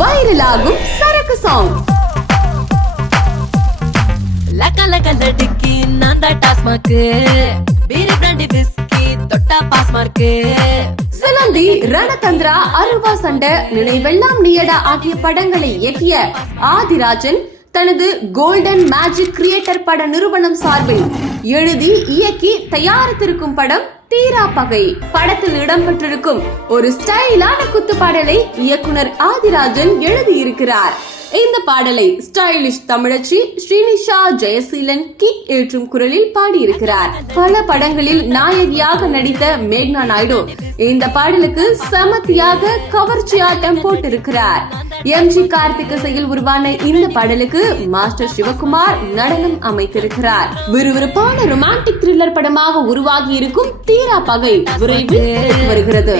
வைரலாகும் சரக்கு சாங். சிலந்தி, ரணதந்திரா, அருவா சண்டை, நினைவெல்லாம் நீயடா ஆகிய படங்களை இயக்கிய ஆதிராஜன் தனது கோல்டன் மேஜிக் கிரியேட்டர் பட நிறுவனம் சார்பில் எழுதி இயக்கி தயாரித்திருக்கும் படம் தீரா பகை. படத்தில் இடம்பெற்றிருக்கும் ஒரு ஸ்டைலான குத்துப்பாடலை இயக்குனர் ஆதிராஜன் எழுதியிருக்கிறார். இந்த பாடலை ஸ்டைலிஷ் தமிழச்சி ஸ்ரீனிஷா ஜெயசீலன் கிக் ஏற்றும் குரலில் பாடியிருக்கிறார். பல படங்களில் நாயகியாக நடித்த மேக்னா நாயுடு இந்த பாடலுக்கு சமத்தியாக கவர்ச்சியாட்டம் போட்டிருக்கிறார். எம்ஜி கார்த்திக் இசையில் உருவான இந்த பாடலுக்கு மாஸ்டர் சிவகுமார் நடனம் அமைத்திருக்கிறார். விறுவிறுப்பான ரொமான்டிக் த்ரில்லர் படமாக உருவாகி இருக்கும் தீரா பகை விரைவில் வருகிறது.